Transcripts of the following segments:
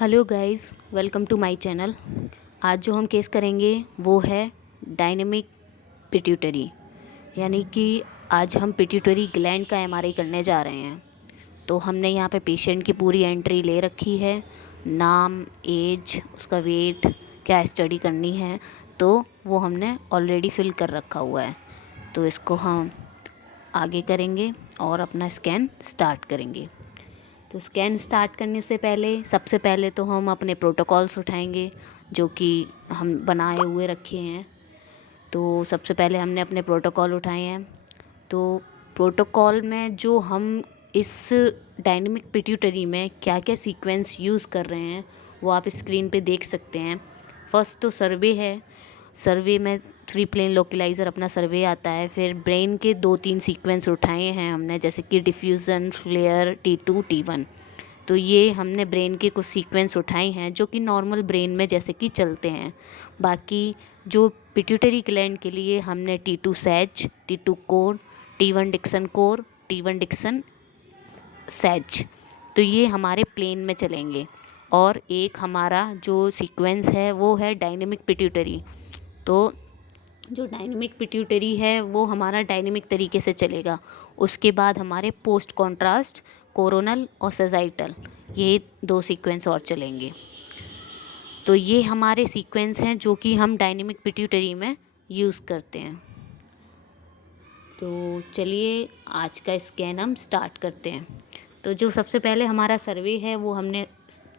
Hello guys, welcome to my channel. आज जो हम केस करेंगे वो है डायनेमिक पिट्यूटरी, यानी कि आज हम पिट्यूटरी ग्लैंड का एमआरआई करने जा रहे हैं। तो हमने यहाँ पे पेशेंट की पूरी एंट्री ले रखी है, नाम, एज, उसका वेट, क्या स्टडी करनी है, तो वो हमने ऑलरेडी फिल कर रखा हुआ है। तो इसको हम आगे करेंगे और अपना स्कैन स्टार्ट करेंगे। तो स्कैन स्टार्ट करने से पहले सबसे पहले तो हम अपने प्रोटोकॉल्स उठाएंगे जो कि हम बनाए हुए रखे हैं। तो सबसे पहले हमने अपने प्रोटोकॉल उठाए हैं। तो प्रोटोकॉल में जो हम इस डायनेमिक पिट्यूटरी में क्या क्या सीक्वेंस यूज़ कर रहे हैं वो आप स्क्रीन पे देख सकते हैं। फर्स्ट तो सर्वे है। सर्वे में 3 प्लेन लोकलाइज़र अपना सर्वे आता है। फिर ब्रेन के 2-3 सीक्वेंस उठाए हैं हमने, जैसे कि डिफ्यूज़न, फ्लेयर, T2, T1। तो ये हमने ब्रेन के कुछ सीक्वेंस उठाए हैं जो कि नॉर्मल ब्रेन में जैसे कि चलते हैं। बाकी जो पिट्यूटरी ग्लैंड के लिए हमने T2 सैज, T2 core, T1 Dixon core, T1 Dixon सैज, तो ये हमारे प्लेन में चलेंगे। और एक हमारा जो सीक्वेंस है वो है डायनेमिक पिट्यूटरी। तो जो डायनेमिक पिट्यूटरी है वो हमारा डायनेमिक तरीके से चलेगा। उसके बाद हमारे पोस्ट कॉन्ट्रास्ट, कोरोनल और सेजाइटल, ये 2 सीक्वेंस और चलेंगे। तो ये हमारे सीक्वेंस हैं जो कि हम डायनेमिक पिट्यूटरी में यूज़ करते हैं। तो चलिए आज का स्कैन हम स्टार्ट करते हैं। तो जो सबसे पहले हमारा सर्वे है वो हमने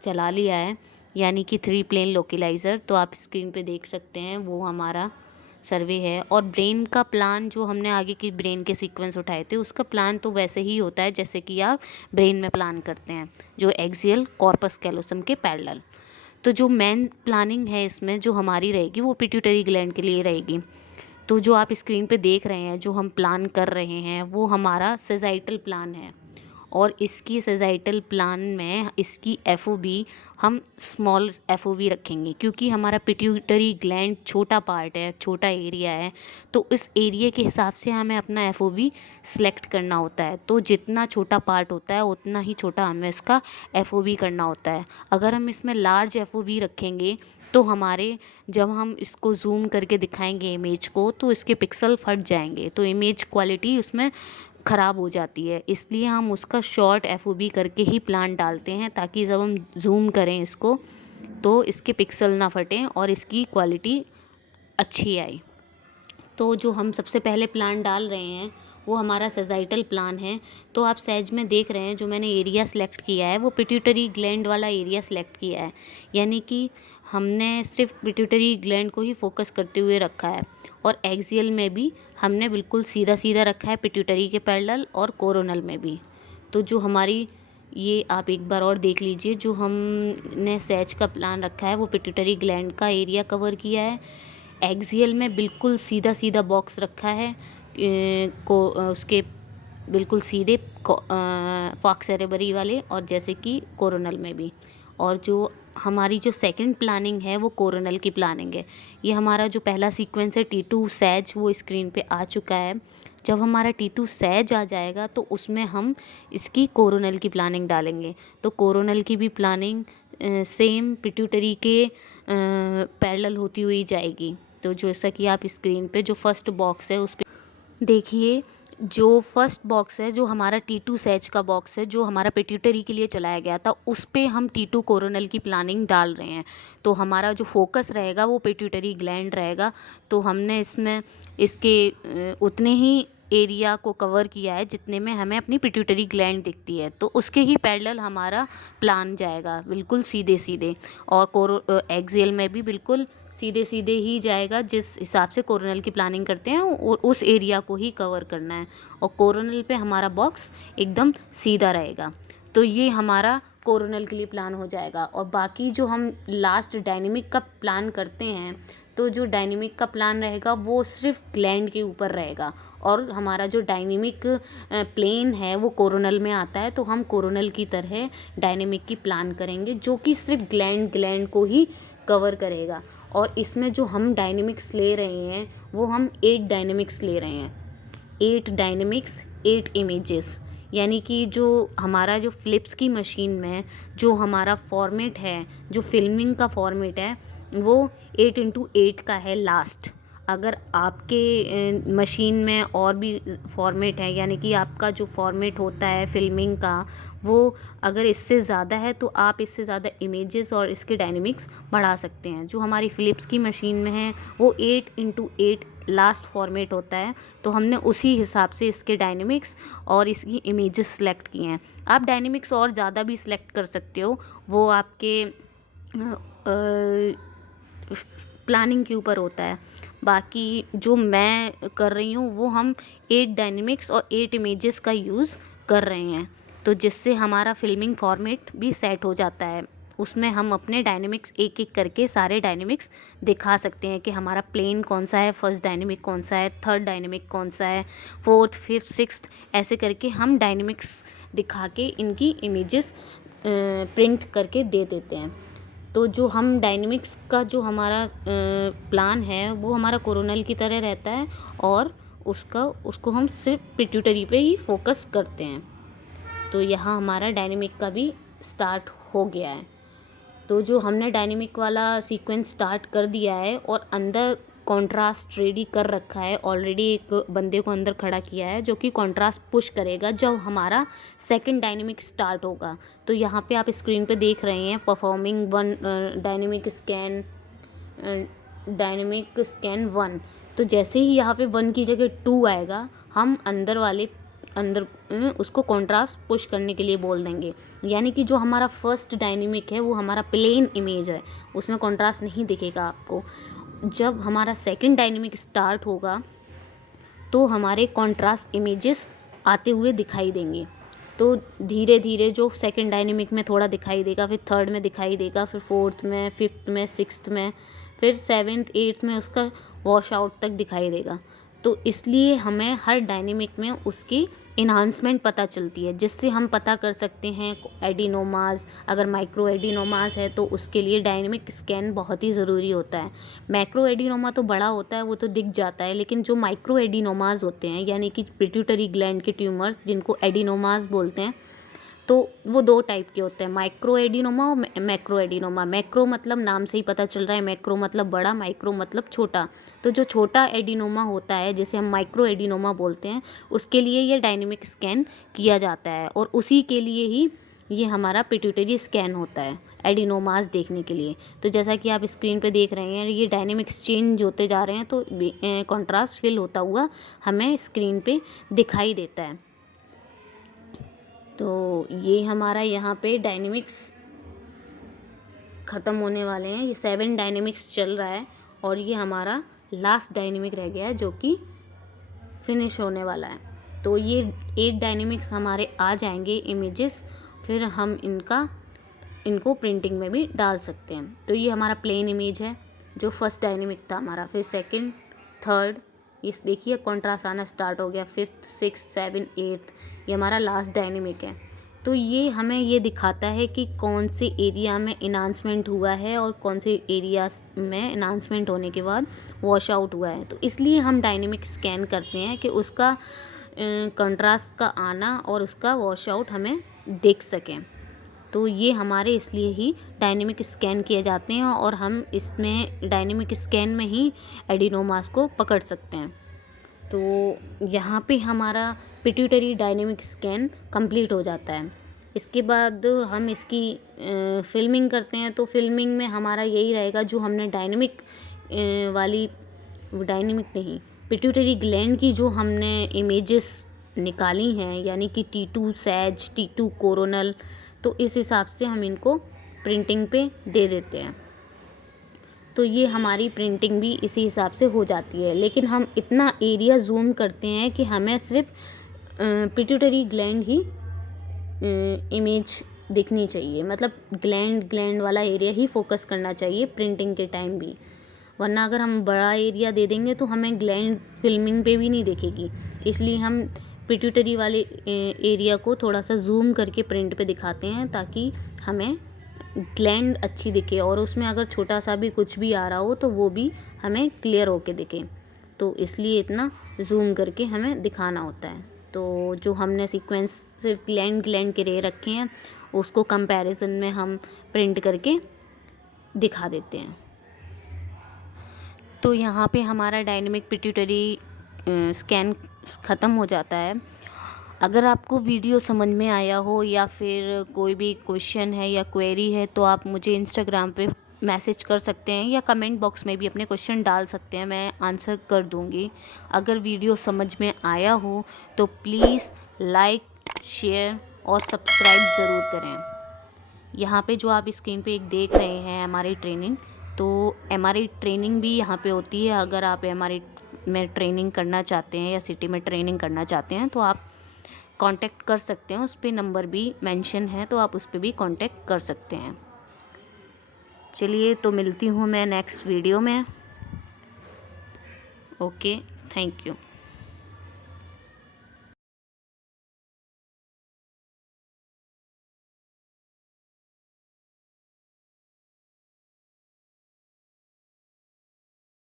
चला लिया है, यानी कि 3 प्लेन लोकलाइज़र। तो आप स्क्रीन पे देख सकते हैं वो हमारा सर्वे है। और ब्रेन का प्लान जो हमने आगे की ब्रेन के सीक्वेंस उठाए थे उसका प्लान तो वैसे ही होता है जैसे कि आप ब्रेन में प्लान करते हैं, जो एक्सियल कॉर्पस कैलोसम के पैरेलल। तो जो मेन प्लानिंग है इसमें जो हमारी रहेगी वो पिट्यूटरी ग्लैंड के लिए रहेगी। तो जो आप स्क्रीन पे देख रहे हैं, जो हम प्लान कर रहे हैं वो हमारा सेजाइटल प्लान है। और इसकी सेजाइटल प्लान में इसकी एफओबी हम स्मॉल एफओबी रखेंगे, क्योंकि हमारा पिट्यूटरी ग्लैंड छोटा पार्ट है, छोटा एरिया है। तो इस एरिया के हिसाब से हमें अपना एफओबी सिलेक्ट करना होता है। तो जितना छोटा पार्ट होता है उतना ही छोटा हमें इसका एफओबी करना होता है। अगर हम इसमें लार्ज एफओबी रखेंगे तो हमारे जब हम इसको जूम करके दिखाएंगे इमेज को तो इसके पिक्सल फट जाएंगे, तो इमेज क्वालिटी उसमें ख़राब हो जाती है। इसलिए हम उसका शॉर्ट एफओबी करके ही प्लान डालते हैं, ताकि जब हम जूम करें इसको तो इसके पिक्सल ना फटें और इसकी क्वालिटी अच्छी आए। तो जो हम सबसे पहले प्लान डाल रहे हैं वो हमारा सेजाइटल प्लान है। तो आप सैज में देख रहे हैं जो मैंने एरिया सेलेक्ट किया है वो पिट्यूटरी ग्लैंड वाला एरिया सेलेक्ट किया है, यानी कि हमने सिर्फ पिट्यूटरी ग्लैंड को ही फोकस करते हुए रखा है। और एक्सियल में भी हमने बिल्कुल सीधा सीधा रखा है, पिट्यूटरी के पैरेलल, और कोरोनल में भी। तो जो हमारी ये आप एक बार और देख लीजिए, जो हमने सैज का प्लान रखा है वो पिट्यूटरी ग्लैंड का एरिया कवर किया है। एक्सियल में बिल्कुल सीधा सीधा बॉक्स रखा है को उसके बिल्कुल सीधे फॉक्स सेरेब्री वाले, और जैसे कि कोरोनल में भी। और जो हमारी जो सेकंड प्लानिंग है वो कोरोनल की प्लानिंग है। ये हमारा जो पहला सीक्वेंस है T2 सैज वो स्क्रीन पे आ चुका है। जब हमारा T2 सैज आ जाएगा तो उसमें हम इसकी कोरोनल की प्लानिंग डालेंगे। तो कोरोनल की भी प्लानिंग सेम पिट्यूटरी के पैरेलल होती हुई जाएगी। तो जैसा कि आप स्क्रीन पे जो फर्स्ट बॉक्स है उस पे देखिए, जो फर्स्ट बॉक्स है जो हमारा T2 सैज का बॉक्स है जो हमारा पिट्यूटरी के लिए चलाया गया था, उस पे हम T2 कोरोनल की प्लानिंग डाल रहे हैं। तो हमारा जो फोकस रहेगा वो पिट्यूटरी ग्लैंड रहेगा। तो हमने इसमें इसके उतने ही एरिया को कवर किया है जितने में हमें अपनी पिट्यूटरी ग्लैंड दिखती है। तो उसके ही पैरेलल हमारा प्लान जाएगा, बिल्कुल सीधे सीधे। और एक्सियल में भी बिल्कुल सीधे सीधे ही जाएगा, जिस हिसाब से कोरोनल की प्लानिंग करते हैं और उस एरिया को ही कवर करना है। और कोरोनल पे हमारा बॉक्स एकदम सीधा रहेगा। तो ये हमारा कोरोनल के लिए प्लान हो जाएगा। और बाकी जो हम लास्ट डायनेमिक का प्लान करते हैं, तो जो डायनेमिक का प्लान रहेगा वो सिर्फ ग्लैंड के ऊपर रहेगा। और हमारा जो डायनेमिक प्लेन है वो कोरोनल में आता है, तो हम कोरोनल की तरह डायनेमिक की प्लान करेंगे जो कि सिर्फ ग्लैंड को ही कवर करेगा। और इसमें जो हम डायनेमिक्स ले रहे हैं वो हम 8 डायनेमिक्स ले रहे हैं। 8 डायनेमिक्स, 8 इमेजेस, यानी कि जो हमारा जो फ़िलिप्स की मशीन में जो हमारा फॉर्मेट है, जो फ़िल्मिंग का फॉर्मेट है, वो 8x8 का है लास्ट। अगर आपके मशीन में और भी फॉर्मेट है, यानी कि आपका जो फॉर्मेट होता है फ़िल्मिंग का, वो अगर इससे ज़्यादा है तो आप इससे ज़्यादा इमेजेस और इसके डायनेमिक्स बढ़ा सकते हैं। जो हमारी फ़िलिप्स की मशीन में है वो 8x8 लास्ट फॉर्मेट होता है, तो हमने उसी हिसाब से इसके डायनेमिक्स और इसकी इमेजेस सेलेक्ट किए हैं। आप डायनेमिक्स और ज़्यादा भी सिलेक्ट कर सकते हो, वो आपके प्लानिंग के ऊपर होता है। बाकी जो मैं कर रही हूँ वो हम 8 डायनेमिक्स और 8 इमेजेस का यूज़ कर रहे हैं, तो जिससे हमारा फ़िल्मिंग फॉर्मेट भी सेट हो जाता है। उसमें हम अपने डायनेमिक्स एक एक करके सारे डायनेमिक्स दिखा सकते हैं कि हमारा प्लेन कौन सा है, फर्स्ट डायनेमिक कौन सा है, थर्ड डायनेमिक कौन सा है, फोर्थ, फिफ्थ, सिक्स्थ, ऐसे करके हम डायनेमिक्स दिखा के इनकी इमेजेस प्रिंट करके दे देते हैं। तो जो हम डायनेमिक्स का जो हमारा प्लान है वो हमारा कोरोनल की तरह रहता है, और उसको हम सिर्फ पिट्यूटरी पे ही फोकस करते हैं। तो यहाँ हमारा डायनेमिक का भी स्टार्ट हो गया है। तो जो हमने डायनेमिक वाला सीक्वेंस स्टार्ट कर दिया है और अंदर कॉन्ट्रास्ट रेडी कर रखा है, ऑलरेडी एक बंदे को अंदर खड़ा किया है जो कि कॉन्ट्रास्ट पुश करेगा जब हमारा सेकंड डायनेमिक स्टार्ट होगा। तो यहाँ पे आप स्क्रीन पे देख रहे हैं परफॉर्मिंग वन डायनेमिक स्कैन 1। तो जैसे ही यहाँ पे 1 की जगह 2 आएगा, हम अंदर उसको कॉन्ट्रास्ट पुश करने के लिए बोल देंगे। यानी कि जो हमारा फर्स्ट डायनेमिक है वो हमारा प्लेन इमेज है, उसमें कॉन्ट्रास्ट नहीं दिखेगा आपको। जब हमारा सेकंड डायनेमिक स्टार्ट होगा तो हमारे कॉन्ट्रास्ट इमेजेस आते हुए दिखाई देंगे। तो धीरे धीरे जो सेकंड डायनेमिक में थोड़ा दिखाई देगा, फिर थर्ड में दिखाई देगा, फिर फोर्थ में, फिफ्थ में, सिक्स्थ में, फिर सेवेंथ, एट्थ में उसका वॉश आउट तक दिखाई देगा। तो इसलिए हमें हर डायनेमिक में उसकी इन्हांसमेंट पता चलती है, जिससे हम पता कर सकते हैं एडिनोमास। अगर माइक्रो एडिनोमास है तो उसके लिए डायनेमिक स्कैन बहुत ही ज़रूरी होता है। मैक्रो एडिनोमा तो बड़ा होता है, वो तो दिख जाता है, लेकिन जो माइक्रो एडिनोमास होते हैं यानी कि पिट्यूटरी ग्लैंड के ट्यूमर्स जिनको एडिनोमास बोलते हैं, तो वो 2 टाइप के होते हैं, माइक्रो एडिनोमा और मैक्रो एडिनोमा। मैक्रो मतलब नाम से ही पता चल रहा है, मैक्रो मतलब बड़ा, माइक्रो मतलब छोटा। तो जो छोटा एडिनोमा होता है जिसे हम माइक्रो एडिनोमा बोलते हैं, उसके लिए ये डायनेमिक स्कैन किया जाता है, और उसी के लिए ही ये हमारा पिट्यूटरी स्कैन होता है एडिनोमास देखने के लिए। तो जैसा कि आप स्क्रीन पे देख रहे हैं, ये डायनेमिक्स चेंज होते जा रहे हैं, तो कॉन्ट्रास्ट फिल होता हुआ हमें स्क्रीन पे दिखाई देता है। तो ये हमारा यहाँ पे डायनेमिक्स ख़त्म होने वाले हैं। ये 7 डायनेमिक्स चल रहा है और ये हमारा लास्ट डायनेमिक रह गया है जो कि फिनिश होने वाला है। तो ये 8 डायनेमिक्स हमारे आ जाएंगे इमेजेस, फिर हम इनको प्रिंटिंग में भी डाल सकते हैं। तो ये हमारा प्लेन इमेज है जो फर्स्ट डायनेमिक था हमारा, फिर सेकंड, थर्ड, इस देखिए कॉन्ट्रास्ट आना स्टार्ट हो गया, फिफ्थ, सिक्स, सेवन, एट्थ, ये हमारा लास्ट डायनेमिक है। तो ये हमें ये दिखाता है कि कौन से एरिया में इन्हांसमेंट हुआ है और कौन से एरियाज में इन्हांसमेंट होने के बाद वॉश आउट हुआ है। तो इसलिए हम डायनेमिक स्कैन करते हैं कि उसका कंट्रास्ट का आना और उसका वॉश आउट हमें देख सकें। तो ये हमारे इसलिए ही डायनेमिक स्कैन किए जाते हैं, और हम इसमें डायनेमिक स्कैन में ही एडिनोमास को पकड़ सकते हैं। तो यहाँ पे हमारा पिट्यूटरी डायनेमिक स्कैन कंप्लीट हो जाता है। इसके बाद हम इसकी फिल्मिंग करते हैं। तो फिल्मिंग में हमारा यही रहेगा, जो हमने डायनेमिक नहीं, पिट्यूटरी ग्लैंड की जो हमने इमेजेस निकाली हैं, यानी कि T2 सैज, T2 कोरोनल, तो इस हिसाब से हम इनको प्रिंटिंग पे दे देते हैं। तो ये हमारी प्रिंटिंग भी इसी हिसाब से हो जाती है। लेकिन हम इतना एरिया जूम करते हैं कि हमें सिर्फ पिट्यूटरी ग्लैंड ही इमेज दिखनी चाहिए, मतलब ग्लैंड वाला एरिया ही फोकस करना चाहिए प्रिंटिंग के टाइम भी। वरना अगर हम बड़ा एरिया दे देंगे तो हमें ग्लैंड फिल्मिंग पे भी नहीं दिखेगी। इसलिए हम पिट्यूटरी वाले एरिया को थोड़ा सा जूम करके प्रिंट पे दिखाते हैं, ताकि हमें ग्लैंड अच्छी दिखे, और उसमें अगर छोटा सा भी कुछ भी आ रहा हो तो वो भी हमें क्लियर होके दिखे। तो इसलिए इतना जूम करके हमें दिखाना होता है। तो जो हमने सीक्वेंस सिर्फ ग्लैंड के रे रखे हैं उसको कंपैरिजन में हम प्रिंट करके दिखा देते हैं। तो यहाँ पे हमारा डायनेमिक पिट्यूटरी स्कैन ख़त्म हो जाता है। अगर आपको वीडियो समझ में आया हो या फिर कोई भी क्वेश्चन है या क्वेरी है तो आप मुझे इंस्टाग्राम पे मैसेज कर सकते हैं या कमेंट बॉक्स में भी अपने क्वेश्चन डाल सकते हैं, मैं आंसर कर दूँगी। अगर वीडियो समझ में आया हो तो प्लीज़ लाइक, शेयर और सब्सक्राइब ज़रूर करें। यहाँ पे जो आप स्क्रीन पे एक देख रहे हैं MRI ट्रेनिंग, तो MRI ट्रेनिंग भी यहाँ पे होती है। अगर आप MRI में ट्रेनिंग करना चाहते हैं या सिटी में ट्रेनिंग करना चाहते हैं तो आप कांटेक्ट कर सकते हैं। उस पे नंबर भी मेंशन है तो आप उस पे भी कांटेक्ट कर सकते हैं। चलिए, तो मिलती हूँ मैं नेक्स्ट वीडियो में। Okay, thank you.